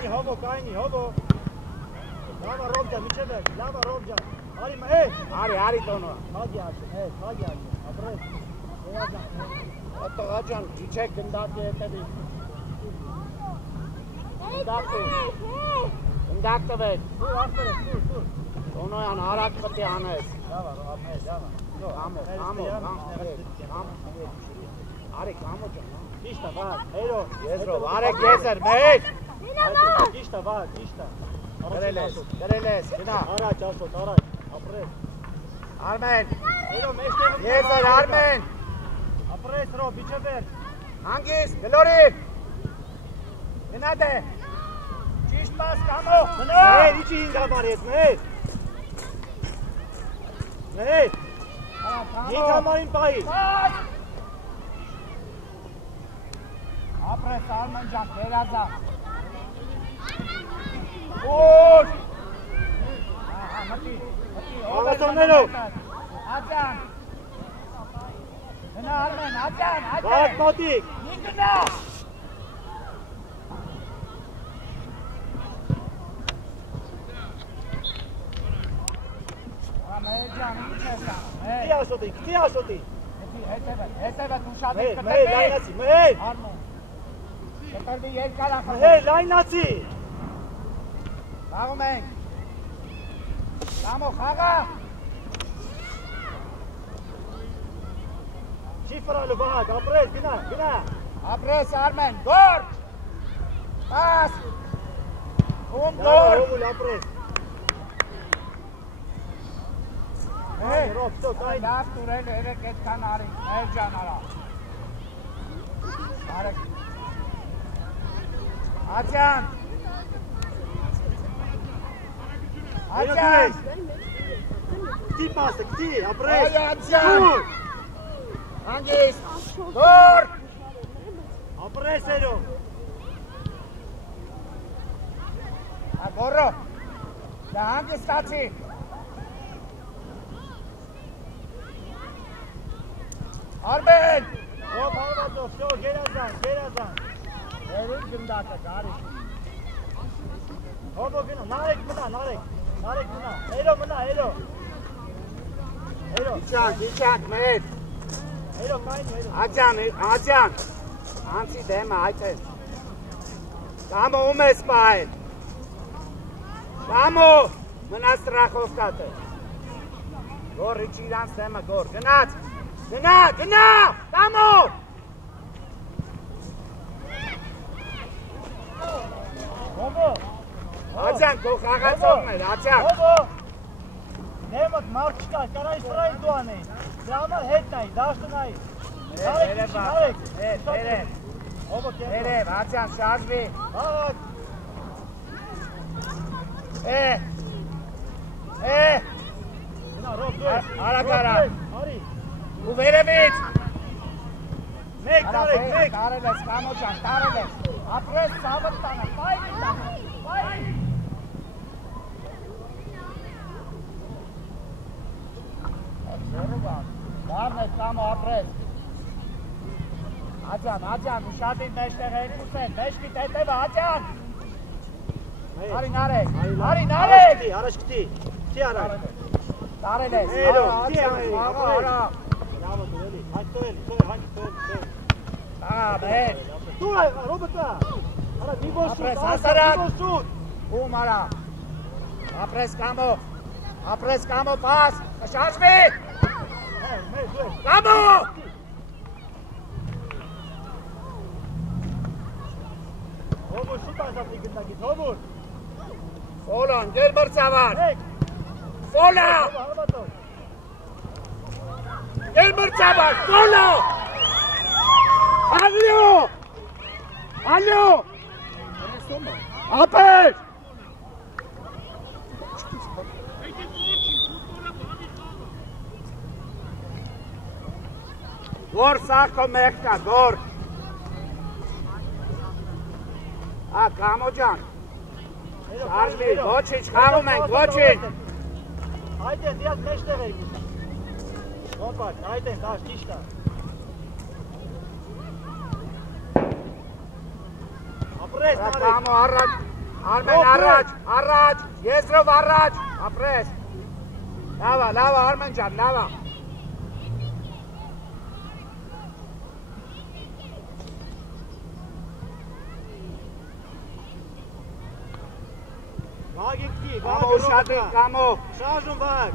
Կայնի, հովո։ Լավա Ռոբջան, միջև է, լավա Ռոբջան։ Արի տոնո։ Հագի աշեն, ապրես։ Ատողաջան, իչեք գնդակի հետևի։ Գնդակ տվեք։ Սուր, ախպերես, սուր։ Տոնոյան, հարակ պտի անես։ Լավա, Արի, կամո ջան։ Ճիշտ է, վար, հերո։ Եզրով, արեք եզր, մեկ։ Ճիշտ է, վար, ճիշտ է։ Գրել ես, գնա։ Առաջ, Աշոտ, առաջ, ապրես։ Արմեն։ Հերո, մեջտեղում։ Եզր, Արմեն։ Ապրես, Ռոբ, իչե վեր։ Հանգիստ, գլորի։ Գնա դե։ Ճիշտ պաս, կամո։ Գնա։ Մեր, իչի ինձ համար ես, մեր։ Մեր։ Ինձ համարին պայի։ Ապրես, Արմեն ջան, վերազա։ Ուր։ Մտի։ Աղասոններով։ Աջան։ Գնա Արմեն, աջան։ Վարդ մոտիկ։ Մի գնա։ Ամեն ջան, ինչ ես անում։ Քթի Աշոտի։ Հետևը դու շատ Մեր, ես մեր, լայնացի, մեր։ Արմեն։ Կտրվի երկար ախր։ Մեր, լայնացի։ Խաղում ենք։ Կամո, խաղա։ Շիֆրալու բաղակ, ապրես, գնա։ Ապրես, Արմեն, գորջ։ Պաս։ Ում գորջ։ Հովուլ, ապրես։ Ռոբ, ստոք, այն։ Լավ տուրել երեք էտքան արի, մեր ջան արա։ Արեք։ Աջան։ Աջան։ Քթի պասը, քթի, ապրես։ Այ աջան։ Հանգիստ։ Գորջ։ Ապրես երո։ Գորո։ Դա հանգստացի։ Արմեն։ Ռոբ, հավատով, շո, գերազան։ Երին գնդակը, գարի։ Հովո գնա, նարեք մնա։ Հերո մնա, հերո։ Իչանք, մեր։ Հերո, կայնի, հերո։ Աջան, անցի դեմը, այդ է։ Կամո, ում ես պահել։ Կամո, մնա ստրախովկատ է։ Գոր, իչի իրանց դեմը, գոր, գնաց։ Գնա, կամո։ Հովո։ Աջան, քո խաղացողներ, աջան։ Հովո։ Նեմոտ մարդ չկա, կարա իսրայել դու անեի։ Դրա համար հետ նայի, դաշտը նայի։ Վերև, Հովո, վերև, աջան, շարժվի։ Հաղակ։ Գնա, Ռոբ, դու ես։ Արագ, Արի։ ու վերևից։ Մեկ, տարեք։ Տարել ես, կամո ջան, տարել ես։ Ապրես, սավըտ տանը, պայնի տանը, պայնի։ Լավն ես, կամո, ապրես։ Աջան, ուշադին մեջտեղ երկուս են, մեջքիտ հետևը, աջան։ Արի նարեք։ Առաջ քթի առաջ։ Տարել ես։ Հերո, Արա։ Լավը դուելի, հանգտոելի, մեր։ Դու Ռոբոտա։ Արա մի ոչուտ, Ում արա։ Ապրես կամո, պաս, կշարժվի։ Կամո։ Հովոր շուտ ազատի գնդակից, հովոր։ Ֆոլոն, գեր մրցավար։ Ֆոլա։ Գեր մրցավար, ֆոլո։ Ալյո։ Ապեր։ Գոր սախո մեղկա, գոր։ Կամո ջան։ Շարժվի, ոչինչ, խաղում ենք, ոչինչ։ Այդ են, դիած մեջտեղ երկիս։ Ոպար, այդ են, դաշ, ճիշտ է։ Ապրես, Կամո, առաջ, Armen առաջ, Եզրով առաջ, ապրես։ Լավ, Արմեն ջան, լավ։ Վագ եկի, կամո։ Շարժում վագ։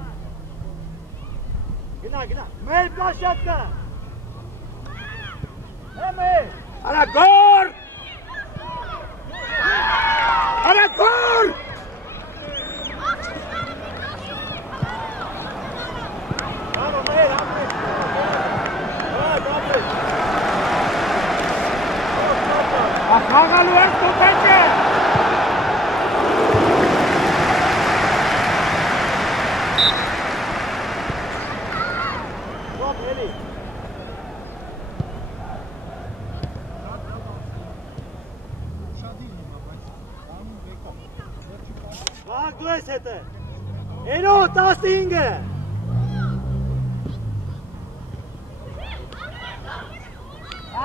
Գնա։ Մեր պլաշատկա։ Մեր։ Արա գոր։ Արա գոր։ Ախաղալու ենք տուտեջը։ Վաղ դու ես հետը։ Էնո 15-ը։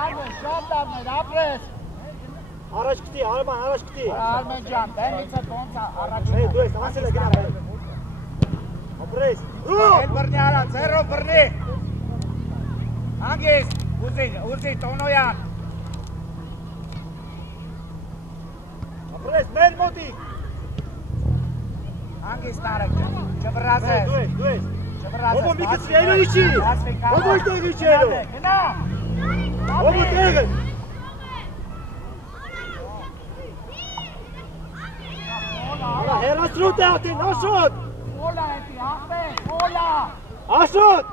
Արմեն, շատ լավն էր, ապրես։ Առաջ կտի, առաջ կտի։ Արմեն ջան, բենից է տոնց առաջում։ Դու ես, ասել է գնա բեն։ Ապրես։ Էլ բրնի արա, ձերով բրնի։ Անգիստ, ուզի, տոնոյան։ Ապրես, մեր մոտիկ։ Անգիստ արեք ջան, չվրազես։ Դու ես։ Չվրազես։ Ովո մի կծրի, էնո իչի։ Ովո տեղ իչի էնո։ Գնա։ Ովո տեղը։ Հերասրուտ է ատին, աշոտ։ Օլա էտի, ախպեր, օլա։ Աշոտ։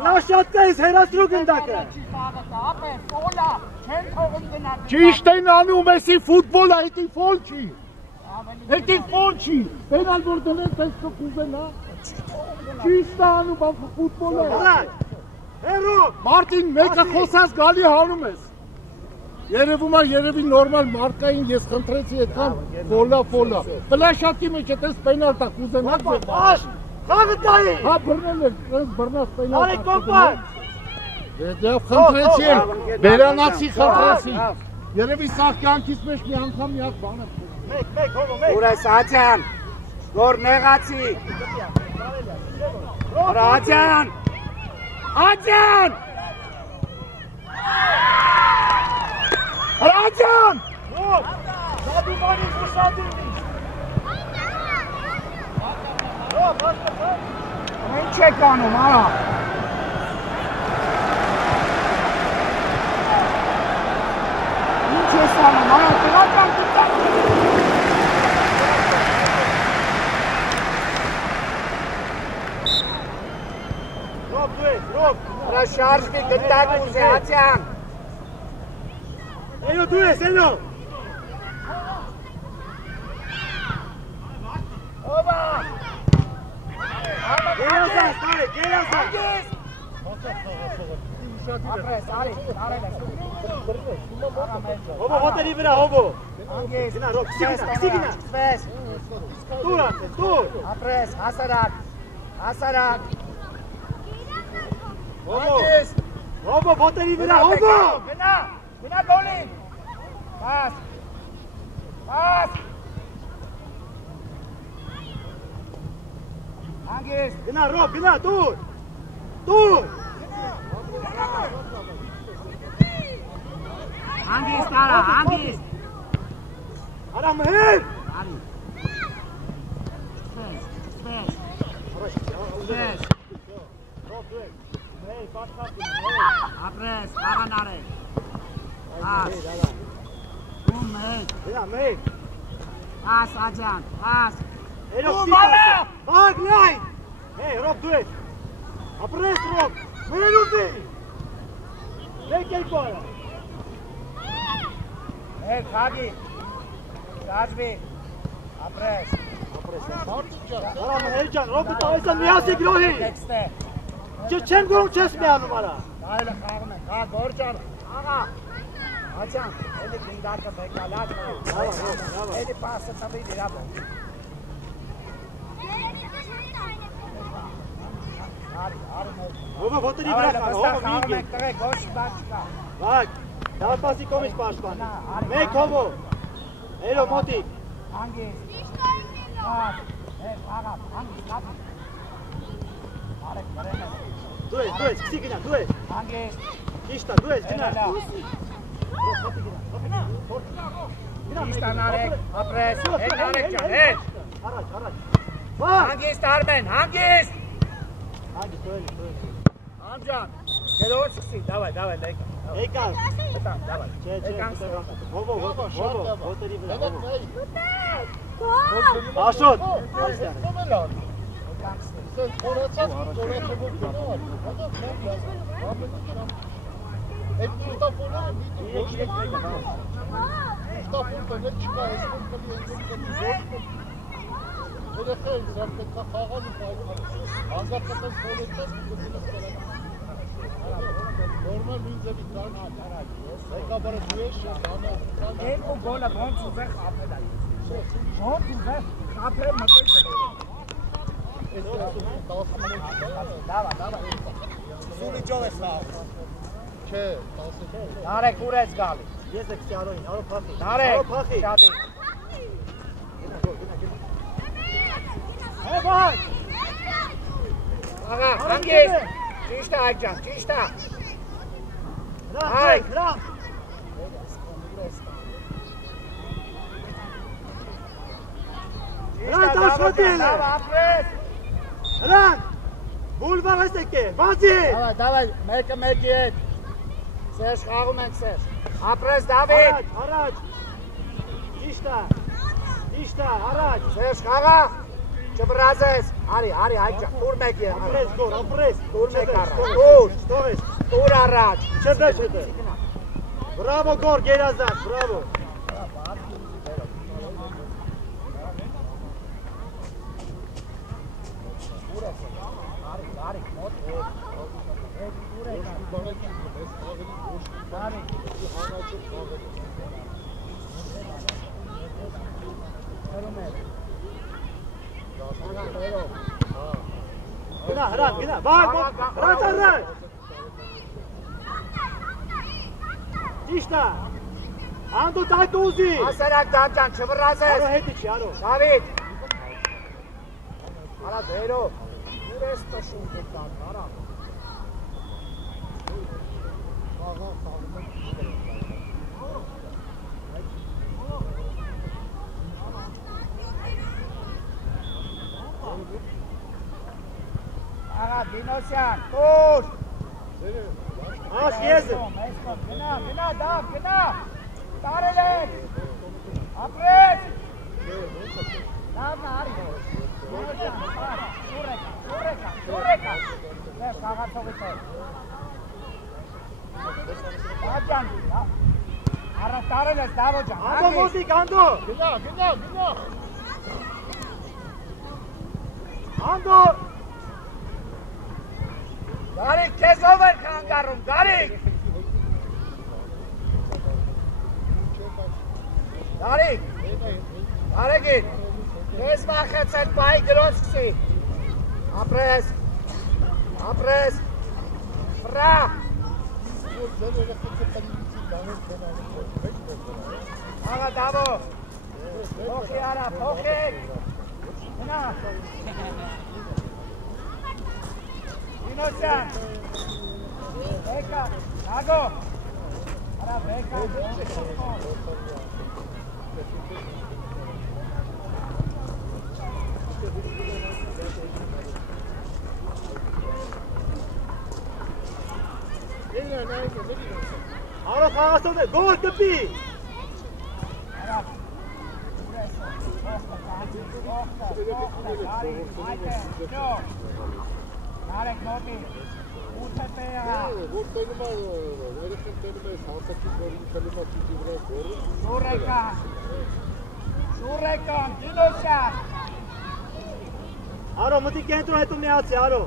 Պլաշատկա ես հերասրու գնդակը։ Ապեր, օլա, չեն թողում գնալ։ Ճիշտ են անում, էսի ֆուտբոլ է, էտի ֆոլ չի։ Էտի ֆոլ չի։ Պենալ որ դնել պես կուզենա։ Ճիշտ է անում, բան ֆուտբոլ է։ Հերո։ Մարտին, մեկը խոսած գալի հանում ես։ Երևում է երևի նորմալ մարկային ես խնդրեցի այդքան ֆոլա։ Պլաշատկի մեջ այդպես պենալ տա կուզենա։ Աշ, խաղը տայի։ Հա բռնել է, բռնած պենալ տա։ Արի կոմպակ։ Դե խնդրեցի եմ, բերանացի խնդրեցի։ Երևի սաղ կյանքից մեջ մի անգամ մի հատ բան է։ Մեկ, հովո, մեկ։ Ուր ես աջան, գոր նեղացի։ Աջան։ Աջան։ Շադի մանից ու շադինից։ Ինչ եք անում, հա։ Ինչ ես անում, հա, տրական տիտակ։ Ռոբ դու ես, ռոբ։ Հրա շարժվի գտակ ուզե, աջան։ Էնո դու ես, էնո։ Ովա։ Գերազաս, տարե, գերազաս։ Ապրես, արել ես։ Հովո, ոտերի վրա, հովո։ Անգես, Գնա, ռոբ, քսի գնա։ սկսվես։ Տուր ատես, տուր։ Ապրես, հասարակ։ Հովո, հովո, ոտերի վրա, հովո։ Գնա գոլին։ Պաս։ Անգես, Գնա, ռոբ, գնա, տուր։ Տուր։ անգիստ արա, անգիստ։ Արա մհեր։ Արի։ Սկսվես։ Ռոբ դու ես։ Մեյ, պաշկապի, Ապրես, աղան արեք։ Պաս։ Ում մեկ։ Գնա, մեյ։ Պաս, աջան, պաս։ Էնո Ում, ստիկա։ արա։ Բաղ, նայն։ Հեյ, ռոբ դու ես։ Ապրես, ռոբ։ Մեն ուզի։ Մեկ եք բարա։ Մեկ, խագի։ Շարժվի։ Ապրես։ Արա մհեր ջան, ռոբը տավեսան միասի գրոհի։ Տեքստ է։ Չեմ գորում չես միանում արա։ Այլը խաղում ենք, հա, գորջան, աղա, աջան, էլի գնդակը բեկալած, էլի պասը տվի դիրաբը։ Հովո, ոտերի վրա խան, հովո, մինգի։ Տղե, գոշ բաչ կա։ Վակ, դարպասի կոմից պաշպան։ Մեկ հովո, էլո մոտիկ։ Հանգիստ։ Աղա, հանգիստ, կապի։ Արեք, գրեն ես։ Դու ես, սկսի գնա, դու ես։ Հանգիստ։ Ճիշտ է, դու ես, գնա։ Ճիշտ անարեք, ապրես, հետ Նարեկ ջան, հետ։ Առաջ։ Հանգիստ Արմեն, հանգիստ։ Հանգիստ, դու ես։ Ամջան, գերոց սկսի, դավայ, լեկա։ Եկան։ Հետամ, դավայ։ Չէ, հովո, ոտերի վրա, հովո։ Աշոտ։ Սենց խորացած գորացավոր գնալ։ Այդ մուտապոլը մի մուտապոլը չկա, այսպես կլի ընդգրկի զոր։ Երեխային զար պետք է խաղալ ու հանգարցապես խորեցած նորմալ նույն ձևի կար եկաբարը դու ես երկու գոլը ոնց ուզեղ խապել այ ոնց ուզեղ խապել մտել դավա Սուրիջով ես խաղ։ չէ 10 Նարեկ ուր ես գալի Ես եք Սյարոին, արո փախի։ Նարեկ շատի Հեվան։ աղա հանգիստ ճիշտ է այք ջան ճիշտ է Հայք, Հրանք աշխատել է։ Հրանք, բուլվար ես եկե, բացի։ Դավայ, մեկը մեկի հետ Սերժ խաղում ենք Սերժ ապրես Դավիթ Առաջ, ճիշտ է, առաջ։ Սերժ խաղա չվրազես արի այք ջան տուր մեկի հետ Ապրես գոր, ապրես։ տուր մեկ առաջ Ստողես։ տուր առաջ Չդե։ Բրավո գոր, գերազանք, բրավո։ Արի, մոտ Գնա, հրանք, վաղ, հրանք։ Ճիշտ է։ Անդու տակ ուզի։ ասերակ դաջան չվրազես Արո հետի չի, արո։ Դավիթ արա դերով ուր ես տշում դան արա Աղա Դինոսյան տուր Աշ եզը։ Գնա դավ գնա տարել են ապրես լավն արի Ուրեկա Դեր խաղացողից է Դաջան Արա տարել ես դավո ջան Անդո մոտիկ, անդո։ գնա Անդո։ Գարիկ քեզ ով էր խանգարում Գարիկ Գարեգին քեզ վախեցել պայի գրոց սկսի ապրես վրա աղա դավո փոխի արա փոխեք գնա Դինոսյան բեկա նագո արա բեկա Արո խաղացող է, գոլ դպի։ Նարեկ մոտի, ութ է պեյա։ որտենում է, երեխեն տենում ես հասակի գորին կլում է պիտի վրա գորը։ Շուրեկան, Դինոսյան։ Արո, մտի կենտրոն հետո միացի, արո։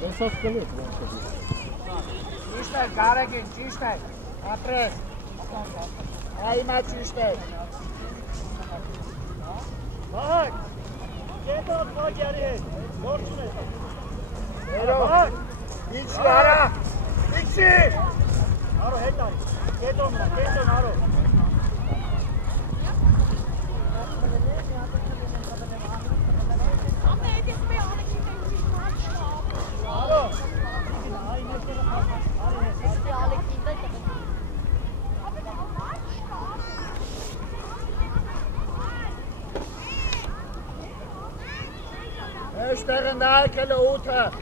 Եսած կլեց Ճիշտ է, Գարեգին, ճիշտ է, ապրես։ Այմա ճիշտ է։ Բաղ, կենտրոն բաղ յարի հետ, գործում է։ Երով, իչի արա, իչի։ Կետոն արո։ Meșteră n-ai ută.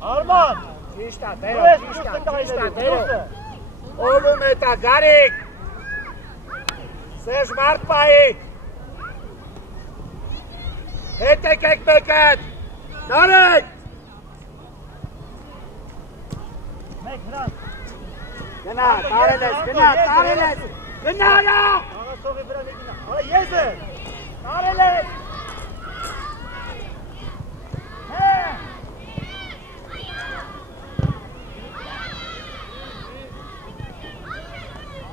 Arman! Ճիշտա, դերո։ Ողում է տա, Գարիկ։ Սերժ Մարտպայի։ Հետ եկեք մեկդ։ Նարեք։ Մեկ հրան։ Գնա, տարել ես։ Գնարա։ Աղասողի վրա մեկինա։ Արա ես է։ Տարել ես։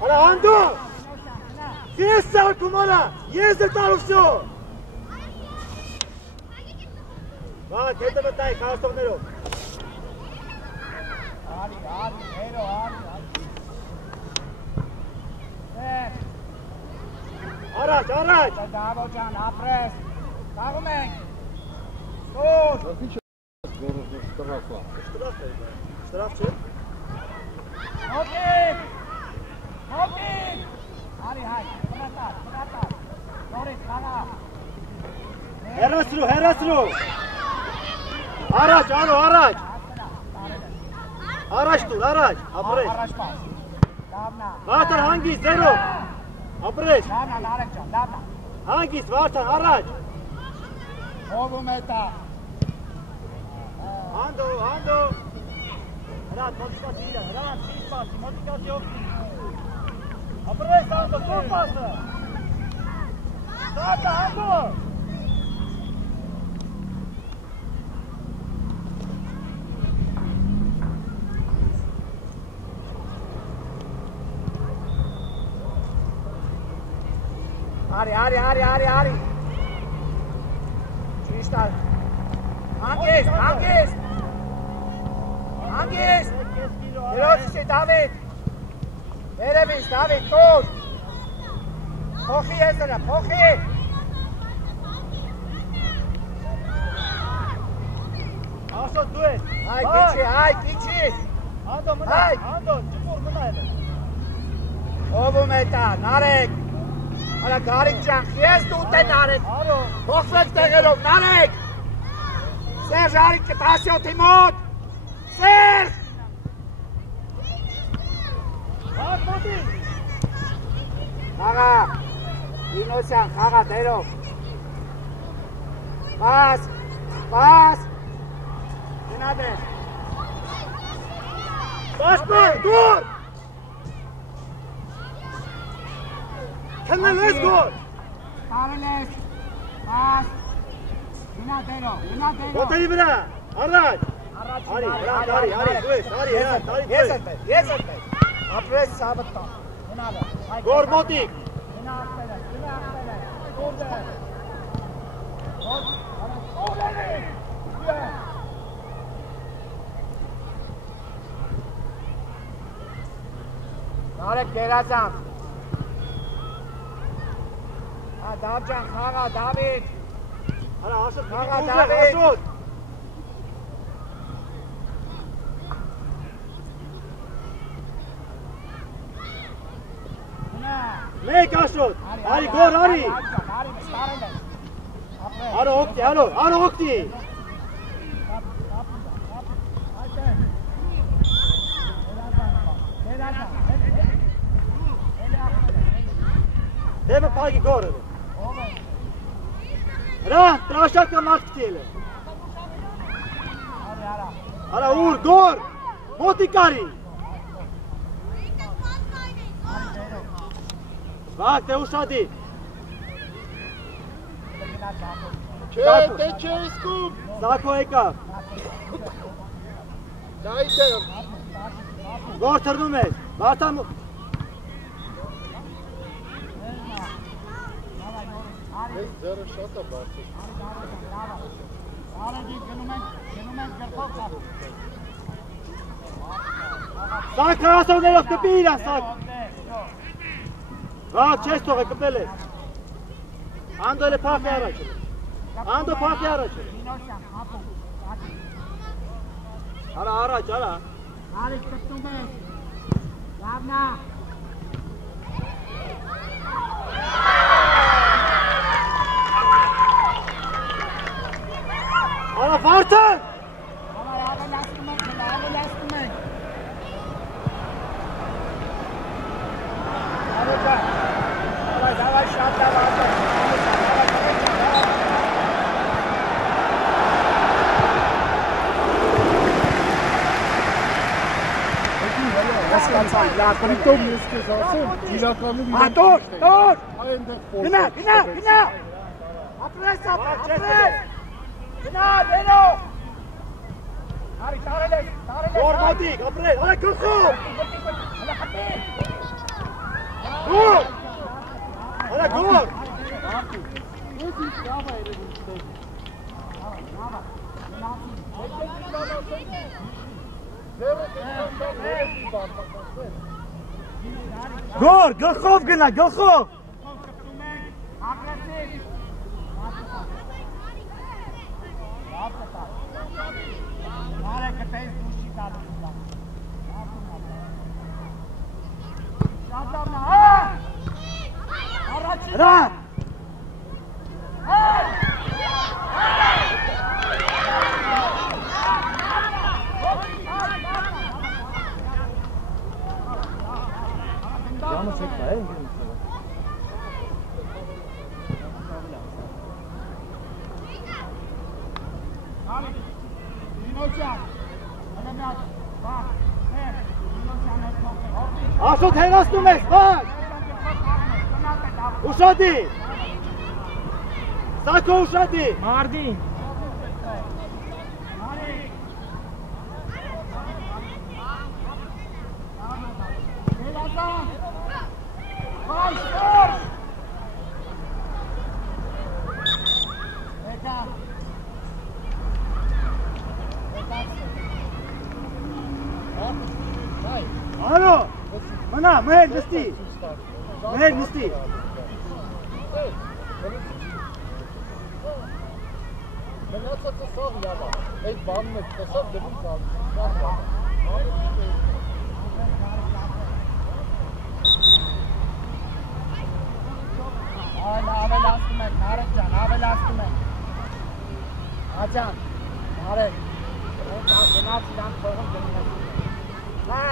Արա հանդո։ Ես սարկում արա։ Ես է տարու վсё։ Վաղ հետը մտայի կաստողներով։ Արի, հերո, արի։ Առաջ։ Դավո ջան, ապրես։ Կաղում ենք։ Դուր։ Ինչ է ստրաֆա։ Շտրաֆ չէ։ Հոկիկ։ Արի հայ, մնատար։ Նորից, խաղա։ Հեռացրու։ Առաջ, առաջ։ Առաջ տուր, առաջ, ապրես։ Առաջ պաս։ Դավնա։ Վարդան հանգիստ, ձերով։ Ապրես։ Դավնա, Նարեկ ջան, դավնա։ Հանգիստ, Վարդան, առաջ։ Հովում է տա։ Հանդո։ Հրատ, մոտիկացի իրան, հրատ, չի սպասի, մոտիկացի օգնի։ Ապրես, Հանդո, տուր պասը։ Դատա, Հանդո։ Արի։ Ճիշտ ար։ Հանգիստ։ Երոցի Դավիթ։ Երևից Դավիթ, տուր։ Փոխի ես նրա, փոխի։ Աշոտ դու ես։ Հայ, քիչի։ Հանդո, մնա, ճպուր մնա էլ։ Հովում է տա, Նարեկ։ Արա Գարիկ ջան, ես դուտ է Նարեկ։ Արո։ Փոխվեք տեղերով, Նարեկ։ Սերժ արի 17-ի մոտ։ Սերժ։ Հակ մոտի։ Խաղա, Ինոսյան, խաղա դերով։ Պաս, գնադեր։ Պաշպան, դուր։ Քննել ես գոր։ Տարել ես, պաս, գնադերով։ Ոտերի վրա, առաջ։ Արի, դու ես, արի, Ես ետպես, ապրես սավտ տան, գնալը։ Գոր մոտիկ։ Գնա աղպել ես, ուր դեր։ Նարեկ գերազան։ Դավ ջան, խաղա, Դավիթ։ Արա, Աշոտ, Խաղա, ուզեր, Դավիթ։ Աշոտ։ Մեկ Աշոտ, արի, գոր, արի։ Արո օգտի։ Դեմը պագի գորը։ Հրա, տրաշակը մաղթի էլ է։ Արա, ուր, գոր, մոտիկարի։ Վակ, դե ուշադի։ Չէ, դե չէ իսկում։ Զակո եկավ։ Դայտը։ Գոր թրնում ես, Վարդան։ Ես ձերը շատ է բարձր։ Սակ հարասովներով կպի իրա, սակ։ Վաղ չես թող է, կպել ես։ Անդո էլ է պախի առաջ է։ Անդո պախի առաջ է։ Արա, առաջ, արա։ Արիք կպտում ես։ Լավնա։ Արա, վարդան։ Давай, шаг, давай. Պրիտով ես կեզ ասեմ, իրականում Տոր, տոր, այնտեղ գնա, ապրես, գնա, դերո, արի, տարել ես, Գոր մոտիկ, ապրես, այ գլխով, գոր, արա գոր, ես ինչ լավ է երևում ստեղ, գոր, գլխով գնա, գլխով, Հրա, Ժամը չեք դա է, ինգրին Աշոտ հերասնում ես, բակ, ուշադի, սակո ուշադի, մարդին, Ալո, մնա, մեր նստի, Մնացածը սաղ լավ է, այդ բանն եք տեսավ դրում սաղ ավելացնում ենք, Նարեկ ջան, ավելացնում ենք, Աջան, Նարեկ, գնաց իրան խողում գնում ենք, հա,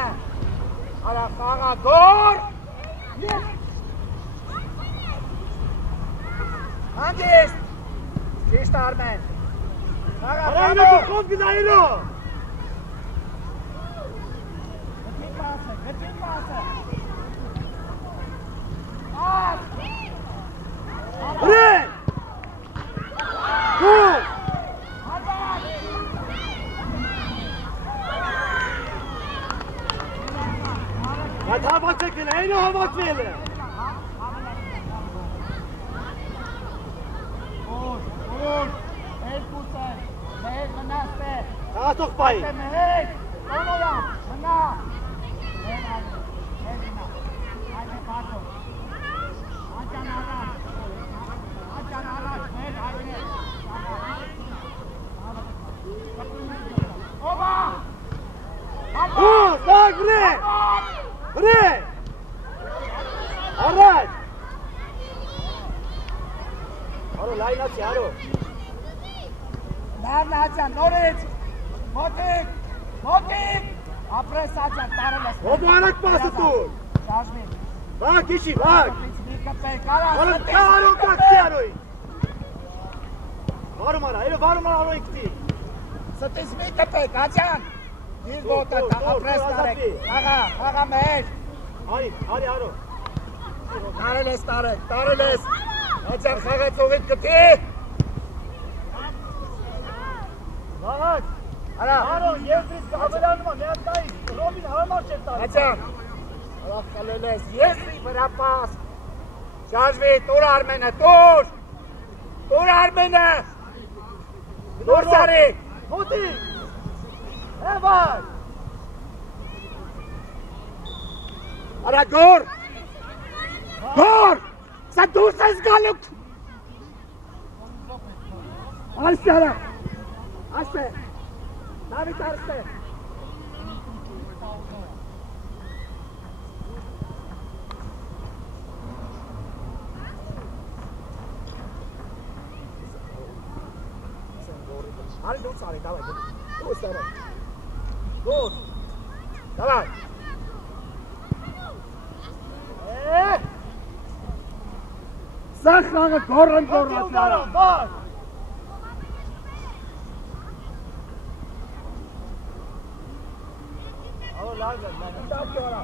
արա խաղա գոր, հանդիստ, ճիշտ Արմեն, խաղա Արամը գլխով գնայինո, գտին պասը, Ուրեն, գուր, Այդ հավաքվեք էլ, այնո հավաքվել է։ Որ, երկուս է, մեր մնաստ է։ Հաղացող պայի։ Մեր, անոյամ, մնա։ Մեր մնա, այդ է պատով։ Աջան առաջ, մեր այդ է։ Ովա! Գուր, դակ, վրե, առաջ։ Արո, լայնացի, արո։ Լավն Աջան, նորից, մոտիկ, ապրես Աջան, տարել ես։ Ով անակ պասը տուր։ Շաշմին։ Վակ, իշի, վակ։ Արո, կարոն կակցի արոյի։ Վարում արա, արոյի կտի։ Ստիս մի կպեք, Աջան։ Դիր ոտը, ապրես տարեք, խաղա մեր։ Արի, արո։ Տարել ես, Աջան խաղացողիտ կտի։ Վաղակ, արո, եզրից կավելանում եմ, միատ տայի, ռոմին համար չեր տարի։ Աջան, արավ կալել ես, եզրի վրա պաս։ Շաշվի, տուր Արմենը, տուր Արմենը։ Դուրս արի։ Մոտի։ Հեվայ։ Արա գոր։ Գոր։ Սա դուրս ես գալու։ Արսյարա։ Ասե։ Դավիթ արսե։ Արի դուրս արի, դավայ, դուրս արի, դուրս, դավայ, սա խաղը գորն գորնաց արա, բար, Ալո լավ է, դապ գորա,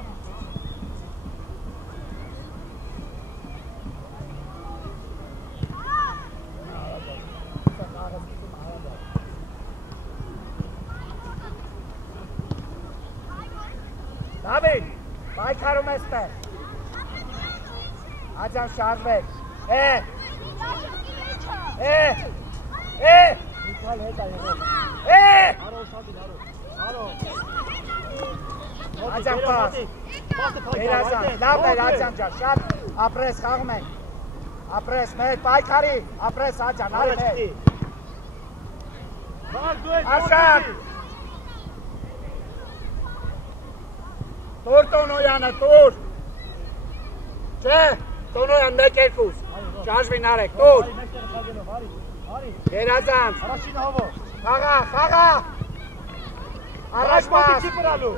Դավիթ, պայքարում ես տեղ, աջան շարվեք, Միկալ հետ այրով։ Արո շատին, արո։ աջան պաս, երազան, լավ էր աջան ջան, շատ ապրես խաղում ենք, ապրես մեր պայքարի, ապրես աջան, արի մեր, Աշան, Տոր Տոնոյանը, տոր, չէ, Տոնոյան մեկ երկուս, շաշվին արեք, տոր, երազանց, Առաջին հովով։ խաղա, խաղա, առաջ Մոտի պաս, չի պրալու։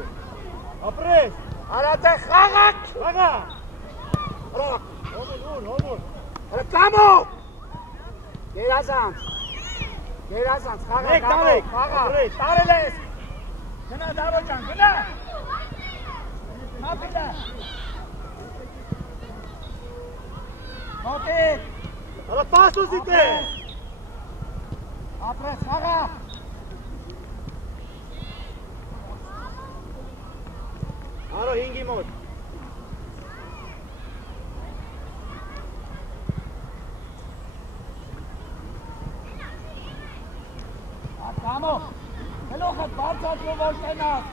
Ապրես։ արատե խաղակ, Խաղա։ ռոք, Հոմոր։ կամո, երազանց, խաղա, Մեկ կամո, տարեք, խաղա, ապրես։ տարել ես, գնա դարո ճան, գնա, մապիլա, մոտիկ, Ալա պաս ուզիտ է։ ապրես, խաղա, Արո 5-ի մոտ։ կամո, գլուխդ բարձացրու ոչ տենաս,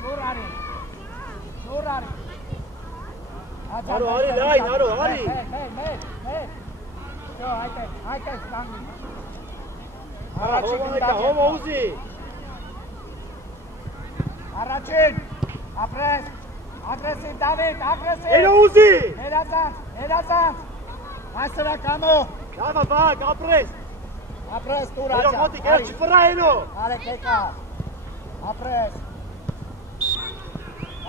շուր արի, Արո, արի լայն, արո, արի։ Մեր, շո, այտես, կանգնի, Հոմ ուզի։ առաջին, ապրես, ագրեսիվ Դավիթ, ագրեսիվ, Էլո ուզի։ երազանց, հասրա կամո, Լավա բակ, ապրես։ ապրես, տուր Էլո աճա, մոտիկ, էլ չվրա էլո։ արեք եկա, ապրես,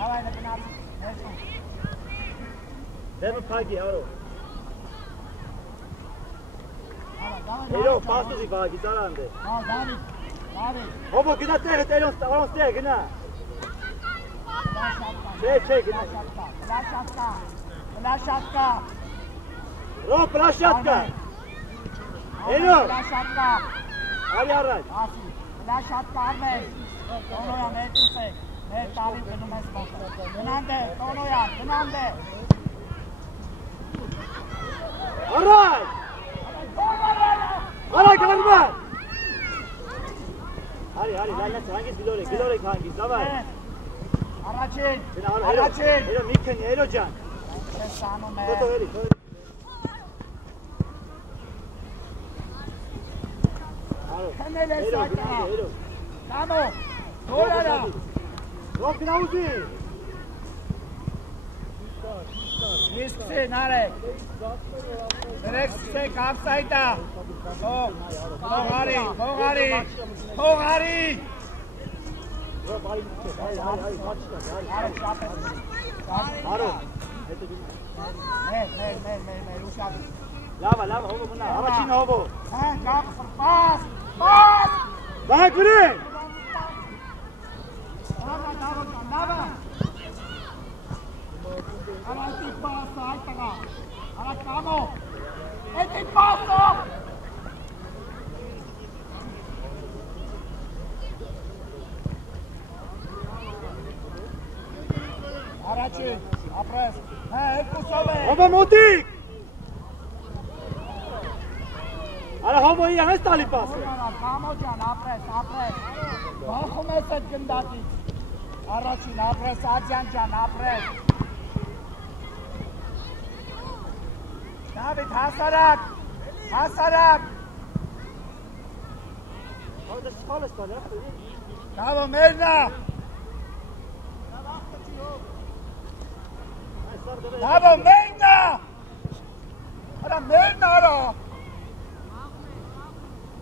ավայնը գնաց, ներսում, Դեմը պագի, արո։ Էլո, պաս ուզի բագի, ծարանդ է։ Դավիթ, Հոմո գնա տեղը, արոնց տեղ, գնա։ Չէ, գնա։ Պլաշատկա, Ռո, պլաշատկա։ Էլո, պլաշատկա, արի առաջ։ ասի, պլաշատկա արմեր, Տոնոյան երկուս եք, մեր տալին գնում ես մոտը, գնանդ է, Տոնոյան, գնանդ է, Առաջ։ Արագ արմար։ Արի, լայնաց, հանգիս գլորեք հանգիս, դավայ։ առաջին, Էլո, մի քնի, էլո ջան։ ես սանում է, Տոտո էլի, Արո, քնել ես էլո, ակրա, էլո։ կամո, գորանա, Ռոք գնա ուզի։ իսկսին արեք, դրեք սկսեք ապսայտա, հողարի, արեք շապես, Արո, մեր ուշավի, լավա, հովո գնա, առաջին հովո։ պաս, Բակ վրե։ նավա, արատի պասը, այ տղա, արատ կամո, էտի պասը, առաջին, ապրես, երկուսով է, Հովո մոտիկ։ Արա հոմոյի հենց տալի պասը։ Կամո ջան, ապրես։ Բախում ես այդ գնդակից։ Առաջին ապրես, Ադյան ջան, ապրես։ Դավիթ, հասարակ։ Դա սխալ է ստալի, ախտերի։ Դավո, մերնա։ Դավո, մերնա։ Արա, մերնա, արա։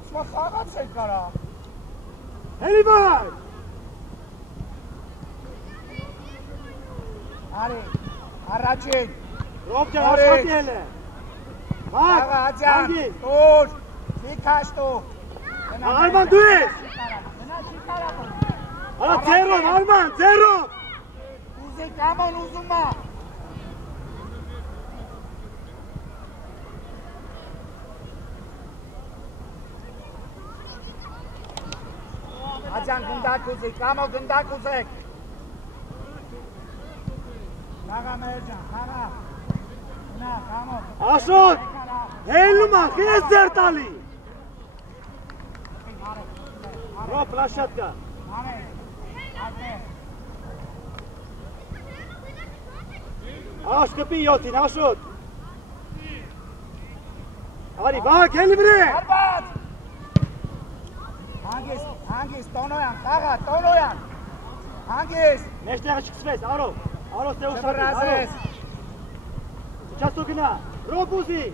Սմա խաղաց է կարա։ Հելիվար։ Արի, առաջին։ Ռոբ ջան, աշխատի էլ է։ Աղա, Ադյան, տուր, թիքաշ տու։ Արման դու ես։ Արա, ձերով, Արման, ձերով։ Ուզի, կամոն ուզում է։ Ադյան, գնդակ ուզի, կամո գնդակ ուզեք։ Նաղա մեր ջան, խաղա։ Նա, կամո։ Աշոտ, հելնում ա, քեզ ձեր տալի։ Ռոբ, պլաշատկա։ Աշկպի 7-ին, Աշոտ։ Արի, բակ, հելի վրե։ Արբատ։ Հանգիստ, տոնոյան, խաղա, տոնոյան։ Հանգիստ։ Մեջտեղը չկսվես, Արով ստե ուշատի, Շպրազես։ Չաստու գնա, Ռոբ ուզի։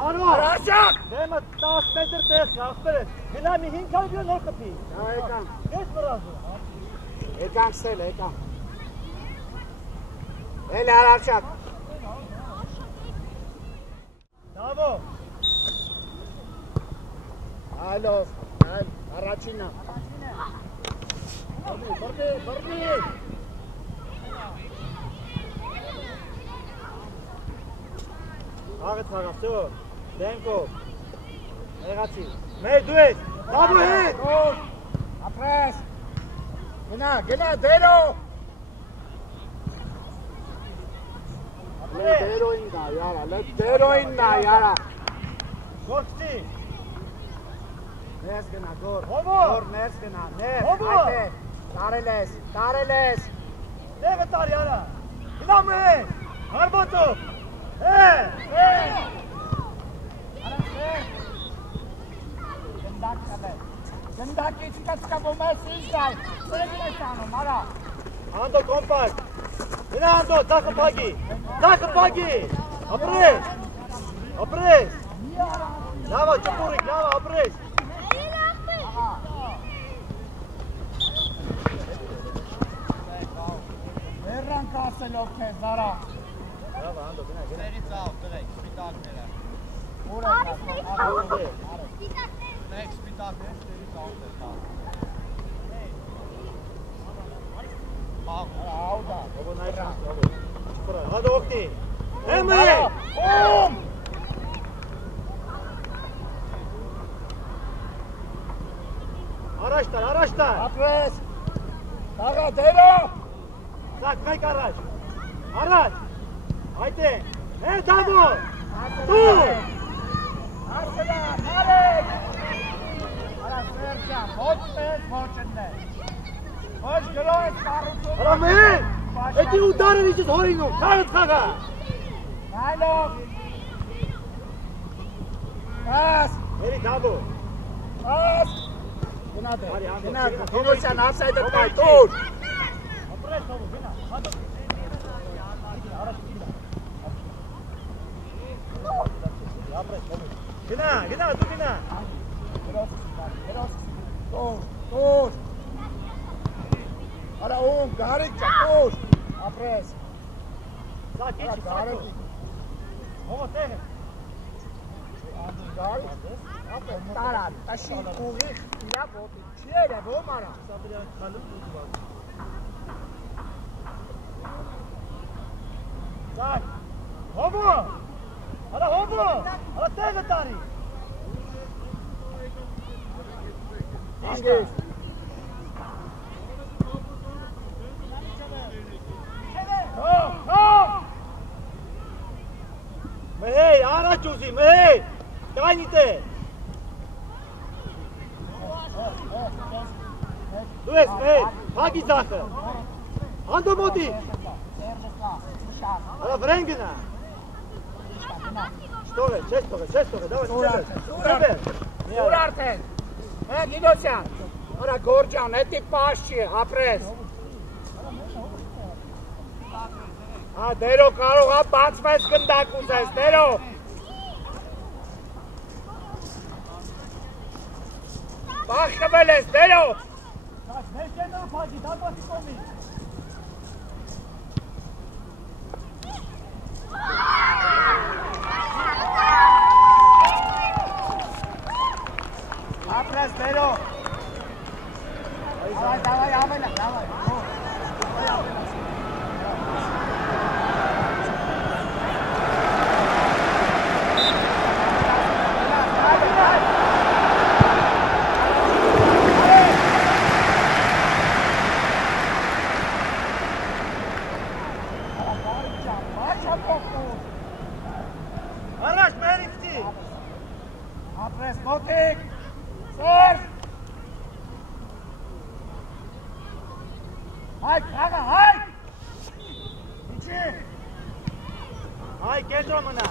Արով։ Արաշակ։ Դեմը 10 մետր տեղ, ախպեր ես։ Գնա մի 500 գյոն նոր կպի։ Եկանք։ Ես մրազու։ Եկանք ստել, եկանք։ Էլի Արաշակ։ Դավո։ Այլով, առաջինը։ Բրդի։ Աղետ խաղա, վсё, դենքով, եղացի, մեր դու ես, դավո հետ, ապրես, գնա, դերո, դերոին դա, յարա, գորքցի, ներս գնա, գոր, ներս գնա, Հոմո, տարել ես, տեղը տարի արա, գնա մեր, հարբատով, Գնդակից կծկվում ես ինձ սերին ես անում, արա։ Անդո կոմպակտ, գնա Անդո, ձախը պագի, ապրես, լավա, ճպուրիկ, լավա, ապրես, Վերրան կասելով քեզ, արա։ լավա, Անդո, գնա, Սերի ծավ, տղեք, սպիտակները։ Ուր է Մեկ սպիտակներ, սերի ծավ է տավ։ աուդա։ Ովո նայրան, ճպուրա, հադո օգնի, հեմը, Առաջ տար, Ապրես, տաղա դերո, Սակ, մեկ առաջ, այդ է, դավո, տու, Արսելան, արեք, արա սերջան, ոչ մեզ, ոչ ըններ, ոչ գլո ես կարուցում, արա մեր, էդի ուդարն իչս հորինում, խաղըտ խաղա, նայլով, կաս, Երի դավո, գնա դե, Արի, Անդո, գնա, գնա, հովոսյան ասայդը կայ, տուր, ապրես դավո, գնա, հանդո, Գնա, դու գնա, տուր, արա ում, գարիկ ճա, տուր, ապրես, Սակ, իչի, սակո, հովո տեղ է, տարա, տաշի ուղիղ, իրա ոտի, չի էր է, ում արա, Սակ, հովո, արա տեղը տարի, Հանգիստ, Մեհեյ, Մեր, առաջ ուզի, մեր, կայնիտ է։ Դու ես մեր, հագի ձախը, հանդո մոտի։ Հա վրեն գնա։ Չտող է, չես տող է, Ուր արդեն, Գինոսյան, արա Գորջան, հետի պաշ չի, ապրես։ Դերո կարող հա բացվես գնդակ ուզես, դերո։ Բախկվել ես, դերո։ Մեր կենտրոն փակի, դարպասի կողմի։ Ապրես, դերո։ Давай, ամենը, давай։ Առաջ մեր իպտի։ Ապրես, մոտիկ, սերվ։ Հայք, հաղա, հայք։ Իչի։ Հայ, կենտրոն մնա։